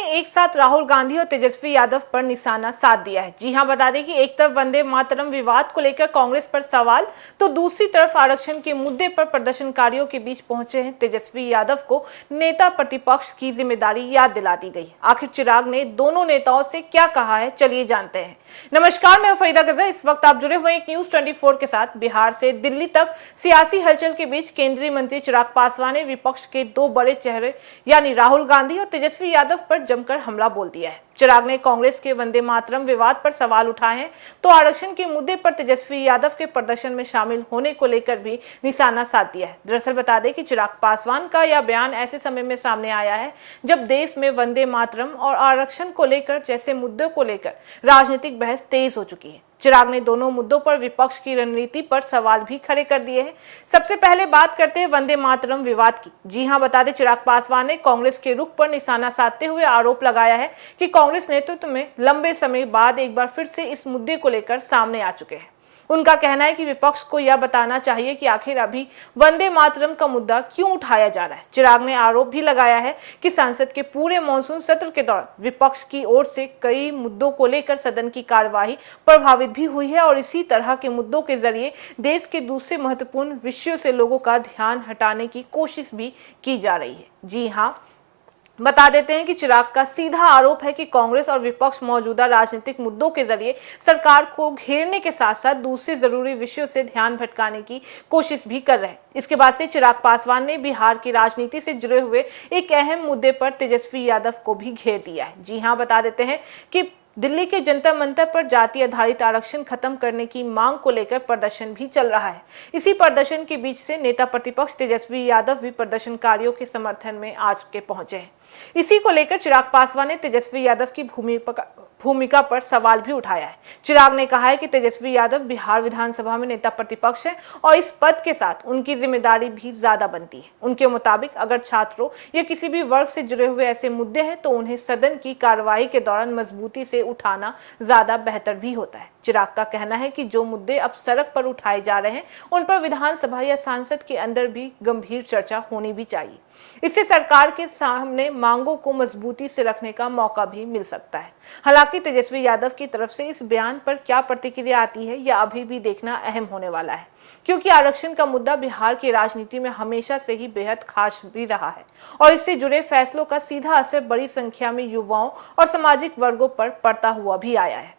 ने एक साथ राहुल गांधी और तेजस्वी यादव पर निशाना साध दिया है। जी हां, बता दें कि एक तरफ वंदे मातरम विवाद को लेकर कांग्रेस पर सवाल, तो दूसरी तरफ आरक्षण के मुद्दे पर प्रदर्शनकारियों के बीच पहुंचे हैं तेजस्वी यादव को नेता प्रतिपक्ष की जिम्मेदारी याद दिला दी गई। आखिर चिराग ने दोनों नेताओं से क्या कहा है, चलिए जानते हैं। नमस्कार, मैं फरीदा गजर। इस वक्त आप जुड़े हुए हैं न्यूज 24 के साथ। बिहार से दिल्ली तक सियासी हलचल के बीच केंद्रीय मंत्री चिराग पासवान ने विपक्ष के दो बड़े चेहरे यानी राहुल गांधी और तेजस्वी यादव पर जमकर हमला बोल दिया है। चिराग ने कांग्रेस के वंदे मातरम विवाद पर सवाल उठाए हैं, तो आरक्षण के मुद्दे पर तेजस्वी यादव के प्रदर्शन में शामिल होने को लेकर भी निशाना साध दिया है। दरअसल बता दें कि चिराग पासवान का यह बयान ऐसे समय में सामने आया है जब देश में वंदे मातरम और आरक्षण को लेकर जैसे मुद्दों को लेकर राजनीतिक बहस तेज हो चुकी है। चिराग ने दोनों मुद्दों पर विपक्ष की रणनीति पर सवाल भी खड़े कर दिए हैं। सबसे पहले बात करते हैं वंदे मातरम विवाद की। जी हां, बता दें चिराग पासवान ने कांग्रेस के रुख पर निशाना साधते हुए आरोप लगाया है कि कांग्रेस नेतृत्व में लंबे समय बाद एक बार फिर से इस मुद्दे को लेकर सामने आ चुके हैं। उनका कहना है कि विपक्ष को यह बताना चाहिए कि आखिर अभी वंदे मातरम का मुद्दा क्यों उठाया जा रहा है। चिराग ने आरोप भी लगाया है कि संसद के पूरे मॉनसून सत्र के दौरान विपक्ष की ओर से कई मुद्दों को लेकर सदन की कार्यवाही प्रभावित भी हुई है और इसी तरह के मुद्दों के जरिए देश के दूसरे महत्वपूर्ण विषयों से लोगों का ध्यान हटाने की कोशिश भी की जा रही है। जी हाँ, बता देते हैं कि चिराग का सीधा आरोप है कि कांग्रेस और विपक्ष मौजूदा राजनीतिक मुद्दों के जरिए सरकार को घेरने के साथ साथ दूसरे जरूरी विषयों से ध्यान भटकाने की कोशिश भी कर रहे हैं। इसके बाद से चिराग पासवान ने बिहार की राजनीति से जुड़े हुए एक अहम मुद्दे पर तेजस्वी यादव को भी घेर दिया है। जी हाँ, बता देते हैं कि दिल्ली के जंतर मंतर पर जाति आधारित आरक्षण खत्म करने की मांग को लेकर प्रदर्शन भी चल रहा है। इसी प्रदर्शन के बीच से नेता प्रतिपक्ष तेजस्वी यादव भी प्रदर्शनकारियों के समर्थन में आज के पहुंचे हैं। इसी को लेकर चिराग पासवान ने तेजस्वी यादव की भूमिका पर सवाल भी उठाया है। चिराग ने कहा है कि तेजस्वी यादव बिहार विधानसभा में नेता प्रतिपक्ष है और इस पद के साथ उनकी जिम्मेदारी भी ज्यादा बनती है। उनके मुताबिक अगर छात्रों या किसी भी वर्ग से जुड़े हुए ऐसे मुद्दे हैं तो उन्हें सदन की कार्यवाही के दौरान मजबूती से उठाना ज्यादा बेहतर भी होता है। चिराग का कहना है कि जो मुद्दे अब सड़क पर उठाए जा रहे हैं उन पर विधानसभा या सांसद के अंदर भी गंभीर चर्चा होनी भी चाहिए। इससे सरकार के सामने मांगों को मजबूती से रखने का मौका भी मिल सकता है। हालांकि तेजस्वी यादव की तरफ से इस बयान पर क्या प्रतिक्रिया आती है यह अभी भी देखना अहम होने वाला है, क्योंकि आरक्षण का मुद्दा बिहार की राजनीति में हमेशा से ही बेहद खास भी रहा है और इससे जुड़े फैसलों का सीधा असर बड़ी संख्या में युवाओं और सामाजिक वर्गों पर पड़ता हुआ भी आया है।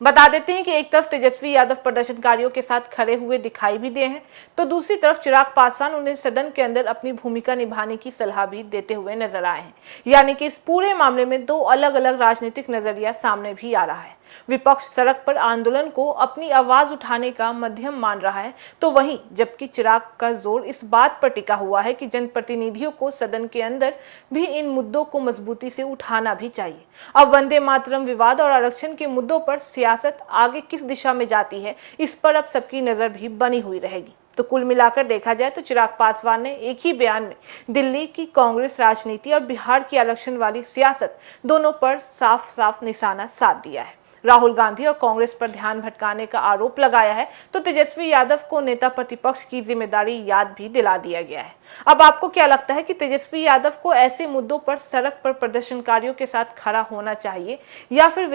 बता देते हैं कि एक तरफ तेजस्वी यादव प्रदर्शनकारियों के साथ खड़े हुए दिखाई भी दिए हैं, तो दूसरी तरफ चिराग पासवान उन्हें सदन के अंदर अपनी भूमिका निभाने की सलाह भी देते हुए नजर आए हैं। यानी कि इस पूरे मामले में दो अलग अलग राजनीतिक नजरिया सामने भी आ रहा है। विपक्ष सड़क पर आंदोलन को अपनी आवाज उठाने का माध्यम मान रहा है, तो वहीं जबकि चिराग का जोर इस बात पर टिका हुआ है कि जनप्रतिनिधियों को सदन के अंदर भी इन मुद्दों को मजबूती से उठाना भी चाहिए। अब वंदे मातरम विवाद और आरक्षण के मुद्दों पर सियासत आगे किस दिशा में जाती है, इस पर अब सबकी नजर भी बनी हुई रहेगी। तो कुल मिलाकर देखा जाए तो चिराग पासवान ने एक ही बयान में दिल्ली की कांग्रेस राजनीति और बिहार की आरक्षण वाली सियासत दोनों पर साफ साफ निशाना साध दिया है। राहुल गांधी और कांग्रेस पर ध्यान भटकाने का आरोप लगाया है, तो तेजस्वी यादव को नेता प्रतिपक्ष की जिम्मेदारी याद भी दिला दिया गया है। अब आपको क्या लगता है कि तेजस्वी यादव को ऐसे मुद्दों पर सड़क पर प्रदर्शनकारियों के साथ खड़ा होना चाहिए या फिर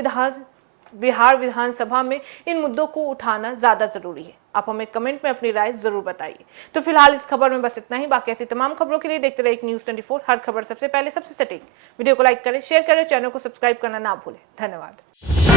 बिहार विधानसभा में इन मुद्दों को उठाना ज्यादा जरूरी है? आप हमें कमेंट में अपनी राय जरूर बताइए। तो फिलहाल इस खबर में बस इतना ही। बाकी ऐसी तमाम खबरों के लिए देखते रहिए न्यूज 24, हर खबर सबसे पहले सबसे सटीक। वीडियो को लाइक करें, शेयर करें, चैनल को सब्सक्राइब करना ना भूलें। धन्यवाद।